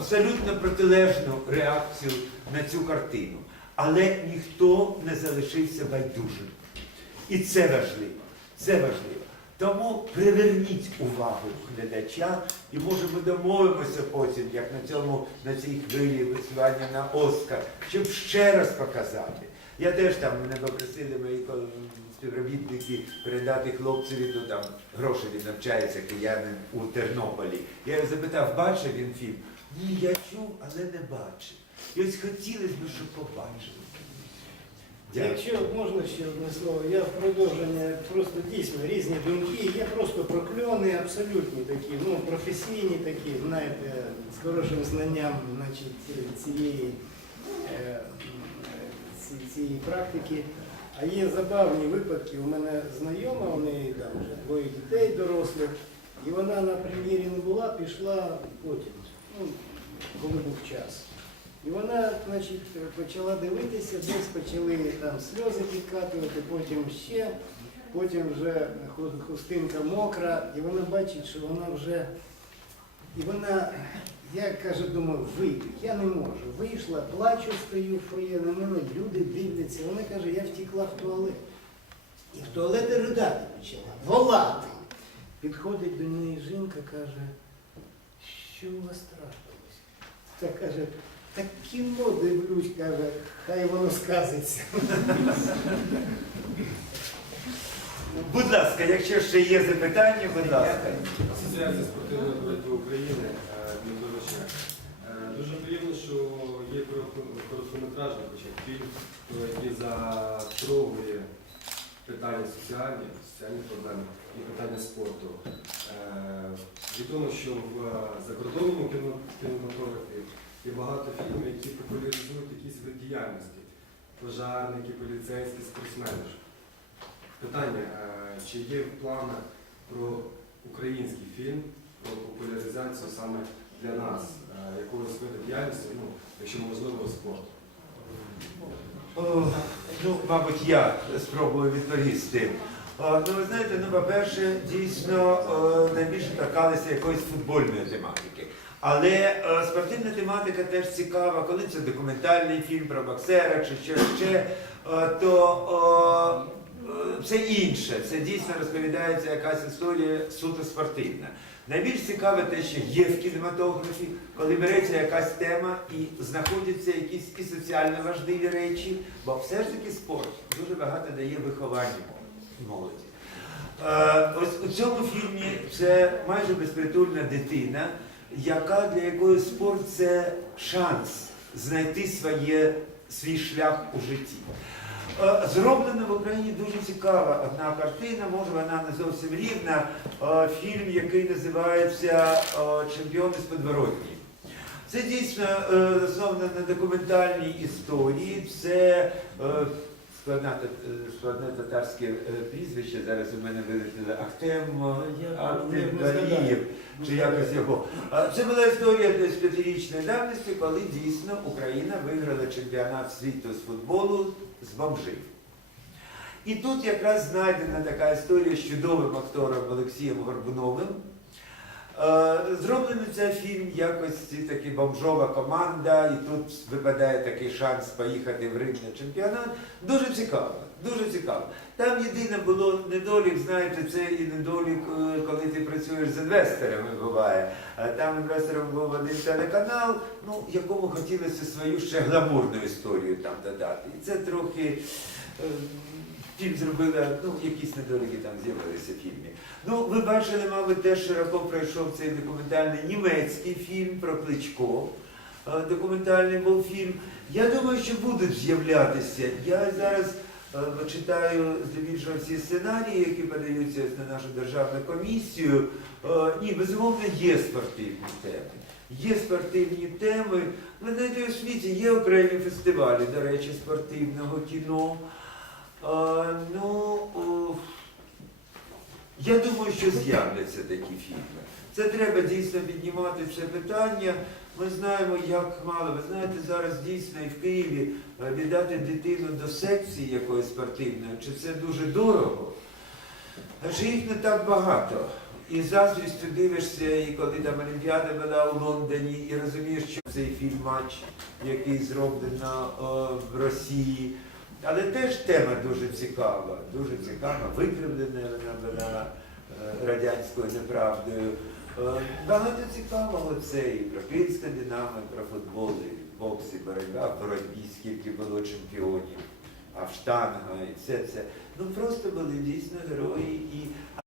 абсолютно протилежну реакцію на цю картину. Але ніхто не залишився байдужим. І це важливо. Це важливо. Тому приверніть увагу глядача, і може ми домовимося потім, як на цьому на цій хвилі висування на Оскар, щоб ще раз показати. Я теж там мене попросили мої співробітники передати хлопцеві, то там гроші навчається киянин у Тернополі. Я його запитав, бачив він фільм? Ні, я чув, але не бачив. І ось хотілося б, щоб побачив. Дякую. Якщо можна ще одне слово, я в продовження просто дійсно різні думки. Є просто прокльони абсолютні такі, ну професійні такі, знаєте, з хорошим знанням значить, цієї, е, цієї практики. А є забавні випадки. У мене знайома, у неї там вже двоє дітей дорослих, і вона на прем'єрі не була, пішла потім, ну, коли був час. І вона, значить, почала дивитися, десь почали там сльози підкатувати, потім ще, потім вже хустинка мокра, і вона бачить, що вона вже. І вона, я каже, думаю, вийду, я не можу. Вийшла, плачу, стою в фоє, на мене люди дивляться. Вона каже, я втекла в туалет. І в туалеті ридати почала, волати. Підходить до неї жінка, каже, що у вас трапилось? Та каже, так кіно дивлюсь, каже, хай воно сказиться. Будь ласка, якщо ще є запитання, будь ласка. Асоціація спортивної боротьби України е, Дмитро Е, Дуже приємно, що є короткометражний хоча б фільм, який затрогує питання соціальні, соціальні проблеми і питання спорту. Е, Відомо, що в закордонному кіно- кінематографі є багато фільмів, які популяризують якісь види діяльності. Пожарники, поліцейські, спортсмени. Питання, е, чи є в планах про український фільм, про популяризацію саме для нас е, якогось виду діяльності, ну, якщо можливо, спорту? Ну, мабуть, я спробую відповісти. Ну, ви знаєте, ну, по-перше, дійсно найбільше торкалися якоїсь футбольної тематики. Але спортивна тематика теж цікава, коли це документальний фільм про боксера чи що ще, то е, е, це інше. Це дійсно розповідається якась історія суто спортивна. Найбільш цікаве те, що є в кінематографі, коли береться якась тема і знаходяться якісь і соціально важливі речі, бо все ж таки спорт дуже багато дає вихованню молоді. Е, ось у цьому фільмі це майже безпритульна дитина, яка для якої спорт це шанс знайти своє, свій шлях у житті. Е, Зроблена в Україні дуже цікава одна картина, може вона не зовсім рівна. Е, Фільм, який називається е, Чемпіони з подворотні. Це дійсно засновано на документальній історії. Це е, складна, та- е, складне татарське е, прізвище. Зараз у мене вилетіло Ахтем, е, Ахтем згадаю. Балієв, чи якось його. Це була історія десь п'ятирічної давності, коли дійсно Україна виграла чемпіонат світу з футболу з бомжів. І тут якраз знайдена така історія з чудовим актором Олексієм Горбуновим. Е, Зроблений цей фільм якось таки бомжова команда, і тут випадає такий шанс поїхати в Рим на чемпіонат. Дуже цікаво, дуже цікаво. Там єдине було недолік, знаєте, це і недолік, е, коли ти працюєш з інвесторами, буває. Там інвестором був один телеканал, ну, якому хотілося свою ще гламурну історію там додати. І це трохи. Фільм зробили, ну, якісь недоліки там з'явилися в фільмі. Ну, ви бачили, мабуть, теж широко пройшов цей документальний німецький фільм про Кличко. Е, Документальний був фільм. Я думаю, що будуть з'являтися. Я зараз е, читаю здебільшого всі сценарії, які подаються на нашу державну комісію. Е, Ні, безумовно, є спортивні теми. Є спортивні теми. Ви знаєте, у світі є окремі фестивалі, до речі, спортивного кіно. Е, Ну, я думаю, що з'являться такі фільми. Це треба дійсно піднімати це питання. Ми знаємо, як мало. Ви знаєте, зараз дійсно і в Києві е, віддати дитину до секції якоїсь спортивної, чи це дуже дорого? Адже їх не так багато. і заздрістю дивишся, і коли там Олімпіада була у Лондоні, і розумієш, що цей фільм матч, який зроблено о, в Росії. Але теж тема дуже цікава, дуже цікава, викривлена вона була е, радянською неправдою. Е, Багато цікавого це і про Київське Динамо, про футбол, і бокс, і боротьба, в боротьбі, скільки було чемпіонів, а в штанга, і все це. Ну просто були дійсно герої. І